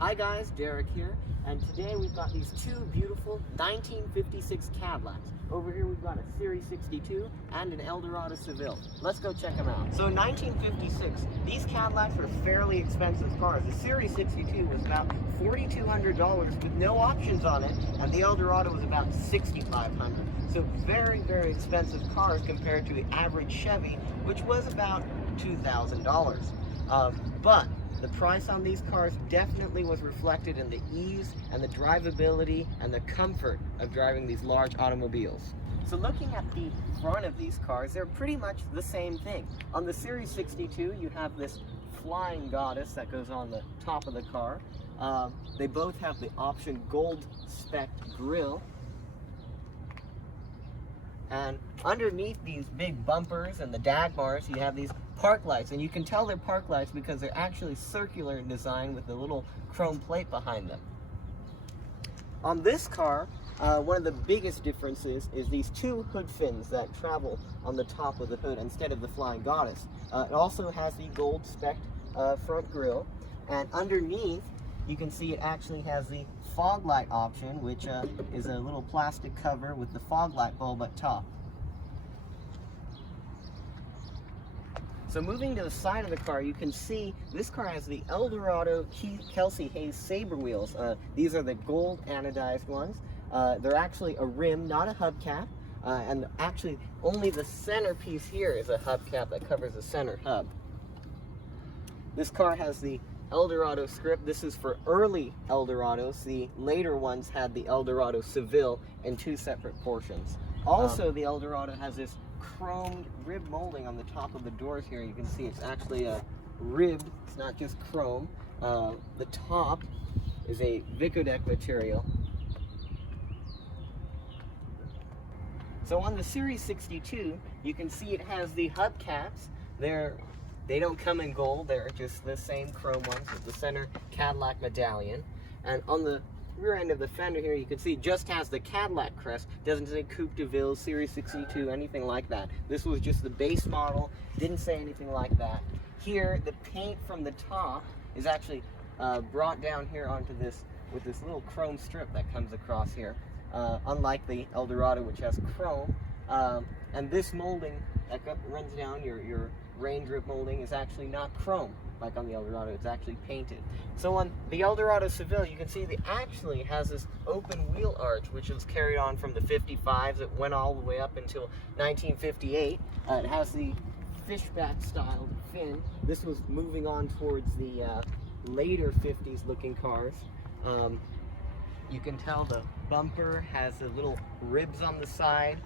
Hi guys, Derek here, and today we've got these two beautiful 1956 Cadillacs. Over here we've got a Series 62 and an Eldorado Seville. Let's go check them out. So 1956, these Cadillacs were fairly expensive cars. The Series 62 was about $4,200 with no options on it, and the Eldorado was about $6,500. So very, very expensive cars compared to the average Chevy, which was about $2,000. But the price on these cars definitely was reflected in the ease and the drivability and the comfort of driving these large automobiles. So looking at the front of these cars, they're pretty much the same thing. On the Series 62, you have this flying goddess that goes on the top of the car. They both have the option gold spec grille. And underneath these big bumpers and the Dagmars, you have these park lights, and you can tell they're park lights because they're actually circular in design with a little chrome plate behind them. On this car, one of the biggest differences is these two hood fins that travel on the top of the hood instead of the flying goddess. It also has the gold spec front grille, and underneath you can see it actually has the fog light option, which is a little plastic cover with the fog light bulb at top. So moving to the side of the car, you can see this car has the Eldorado Kelsey Hayes Sabre wheels. These are the gold anodized ones. They're actually a rim, not a hubcap. And actually, only the centerpiece here is a hubcap that covers the center hub. This car has the Eldorado script. This is for early Eldorados. The later ones had the Eldorado Seville in two separate portions. Also, the Eldorado has this chromed rib molding on the top of the doors here. You can see it's actually a ribbed, it's not just chrome. The top is a Vicodec material. So on the Series 62, you can see it has the hubcaps. They don't come in gold, they're just the same chrome ones with the center Cadillac medallion. And on the rear end of the fender here, you can see it just has the Cadillac crest. Doesn't say Coupe de Ville, Series 62, anything like that. This was just the base model, didn't say anything like that. Here, the paint from the top is actually brought down here onto this with this little chrome strip that comes across here. Unlike the Eldorado, which has chrome. And this molding that runs down, your rain drip molding, is actually not chrome like on the Eldorado, it's actually painted. So on the Eldorado Seville, you can see it actually has this open wheel arch, which was carried on from the 55s. It went all the way up until 1958. It has the fishback styled fin. This was moving on towards the later 50s looking cars. You can tell the bumper has the little ribs on the side.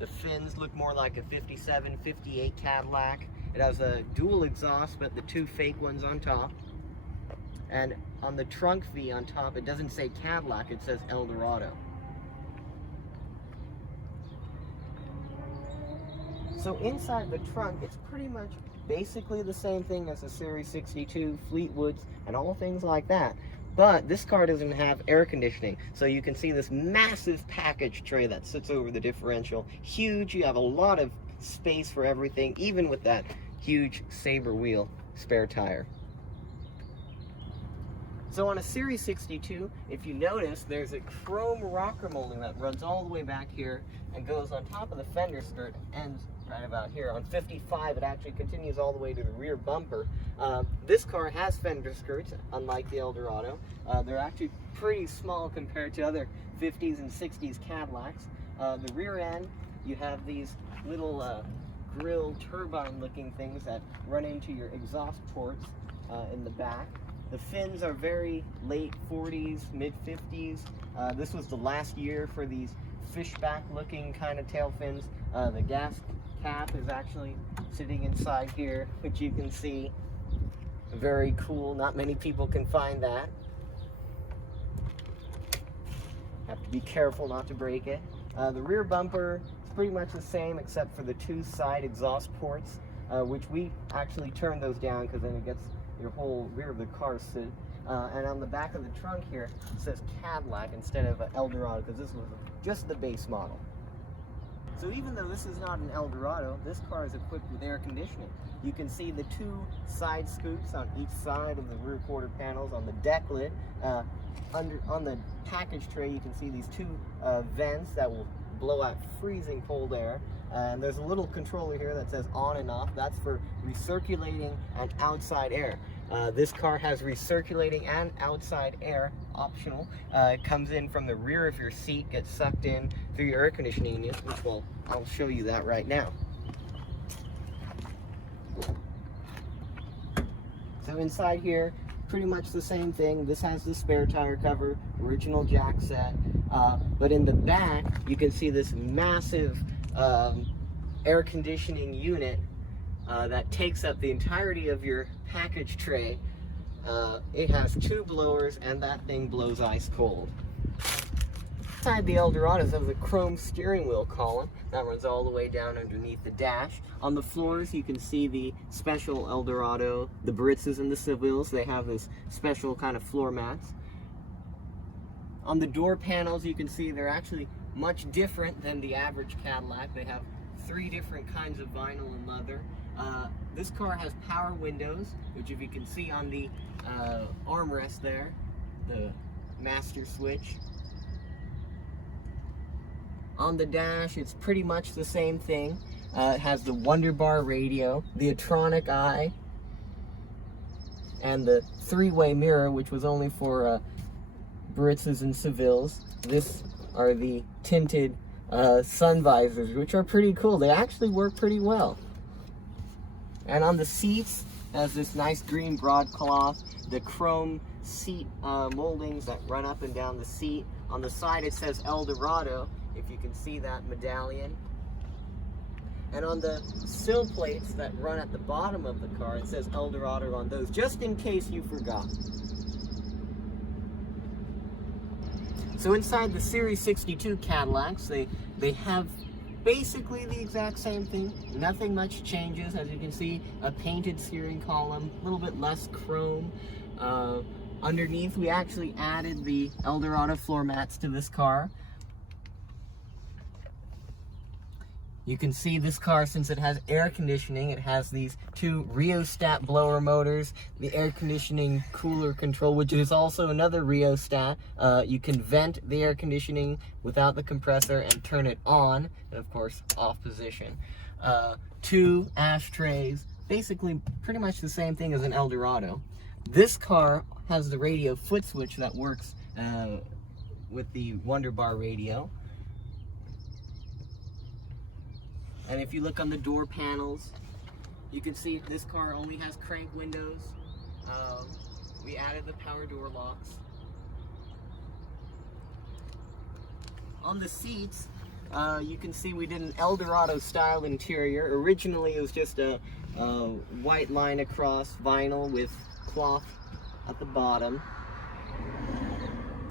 The fins look more like a 57, 58 Cadillac. It has a dual exhaust, but the two fake ones on top. And on the trunk V on top, it doesn't say Cadillac, it says Eldorado. So inside the trunk, it's pretty much basically the same thing as the Series 62, Fleetwoods, and all things like that. But this car doesn't have air conditioning, so you can see this massive package tray that sits over the differential. Huge, you have a lot of space for everything, even with that huge Sabre wheel spare tire. So on a Series 62, if you notice, there's a chrome rocker molding that runs all the way back here and goes on top of the fender skirt and ends right about here. On 55, it actually continues all the way to the rear bumper. This car has fender skirts, unlike the Eldorado. They're actually pretty small compared to other 50s and 60s Cadillacs. The rear end, you have these little grill turbine looking things that run into your exhaust ports in the back. The fins are very late 40s, mid 50s. This was the last year for these fishback looking kind of tail fins. The gas cap is actually sitting inside here, which you can see. Very cool, not many people can find that. Have to be careful not to break it. The rear bumper is pretty much the same except for the two side exhaust ports, which we actually turn those down because then it gets your whole rear of the car sit. And on the back of the trunk here, it says Cadillac instead of Eldorado because this was just the base model. So even though this is not an Eldorado, this car is equipped with air conditioning. You can see the two side scoops on each side of the rear quarter panels on the deck lid. On the package tray, you can see these two vents that will blow out freezing cold air. And there's a little controller here that says on and off. That's for recirculating and outside air. This car has recirculating and outside air, optional. It comes in from the rear of your seat, gets sucked in through your air conditioning unit, which I'll show you that right now. So inside here, pretty much the same thing. This has the spare tire cover, original jack set, but in the back you can see this massive air conditioning unit that takes up the entirety of your package tray. It has two blowers, and that thing blows ice cold. Inside the Eldorados has a chrome steering wheel column that runs all the way down underneath the dash. On the floors you can see the special Eldorado, the Britzes and the Sevilles. They have this special kind of floor mats. On the door panels you can see they're actually much different than the average Cadillac. They have three different kinds of vinyl and leather. This car has power windows, which if you can see on the armrest there, the master switch. On the dash, it's pretty much the same thing. It has the Wonder Bar radio, the Atronic Eye, and the three-way mirror, which was only for Britzes and Sevilles. This are the tinted sun visors, which are pretty cool. They actually work pretty well. And on the seats, it has this nice green broadcloth, the chrome seat moldings that run up and down the seat. On the side it says Eldorado, if you can see that medallion. And on the sill plates that run at the bottom of the car, it says Eldorado on those, just in case you forgot. So inside the Series 62 Cadillacs, they have basically the exact same thing. Nothing much changes. As you can see, a painted steering column, a little bit less chrome. Underneath, we actually added the Eldorado floor mats to this car. You can see this car, since it has air conditioning, it has these two rheostat blower motors, the air conditioning cooler control, which is also another rheostat. You can vent the air conditioning without the compressor and turn it on, and of course off position. Two ashtrays, basically pretty much the same thing as an Eldorado. This car has the radio foot switch that works with the Wonder Bar radio. And if you look on the door panels, you can see this car only has crank windows. We added the power door locks. On the seats, you can see we did an Eldorado style interior. Originally it was just a white line across vinyl with cloth at the bottom.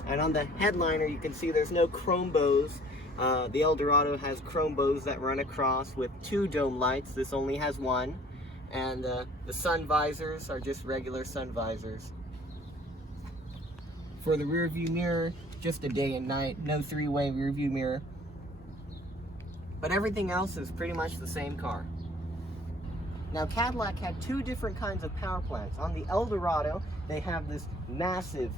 And on the headliner you can see there's no chrome bows. The Eldorado has chrome bows that run across with two dome lights. This only has one. And the sun visors are just regular sun visors. For the rear view mirror, just a day and night, no three-way rear view mirror. But everything else is pretty much the same car. Now Cadillac had two different kinds of power plants. On the Eldorado, they have this massive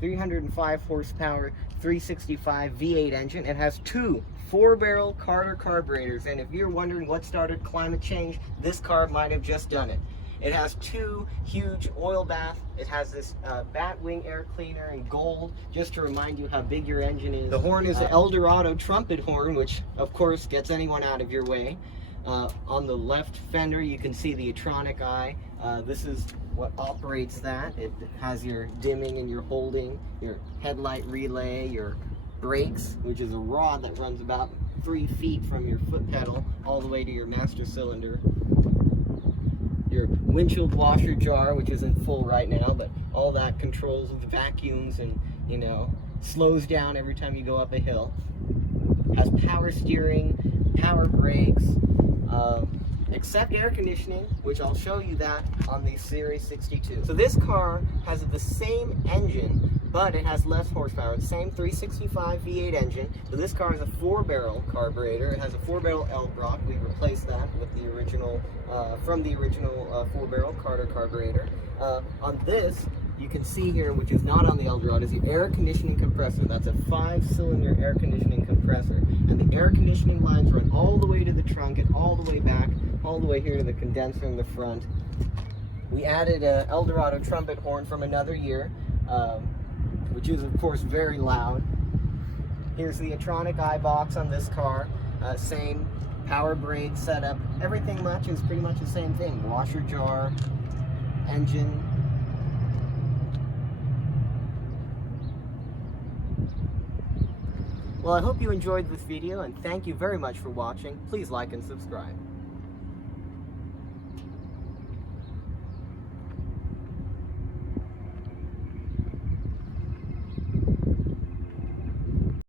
305 horsepower 365 V8 engine. It has two 4-barrel Carter carburetors, and if you're wondering what started climate change, this car might have just done it. It has two huge oil baths. It has this bat wing air cleaner in gold, just to remind you how big your engine is. The horn is an Eldorado trumpet horn, which of course gets anyone out of your way. On the left fender you can see the Atronic Eye. This is what operates that. It has your dimming and your holding, your headlight relay, your brakes, which is a rod that runs about 3 feet from your foot pedal all the way to your master cylinder. Your windshield washer jar, which isn't full right now, but all that controls the vacuums and, you know, slows down every time you go up a hill. Has power steering, power brakes, except air conditioning, which I'll show you that on the Series 62. So this car has the same engine, but it has less horsepower. The same 365 V8 engine. So this car has a 4-barrel carburetor. It has a 4-barrel Eldorado. We replaced that with the original, from the original 4-barrel Carter carburetor. On this, you can see here, which is not on the Eldorado, is the air conditioning compressor. That's a 5-cylinder air conditioning compressor. And the air conditioning lines run all the way to the trunk and all the way back, all the way here to the condenser in the front. We added an Eldorado trumpet horn from another year, which is of course very loud. Here's the Atronic iBox on this car. Same power braid setup. Everything matches pretty much the same thing. Washer jar, engine. Well, I hope you enjoyed this video, and thank you very much for watching. Please like and subscribe.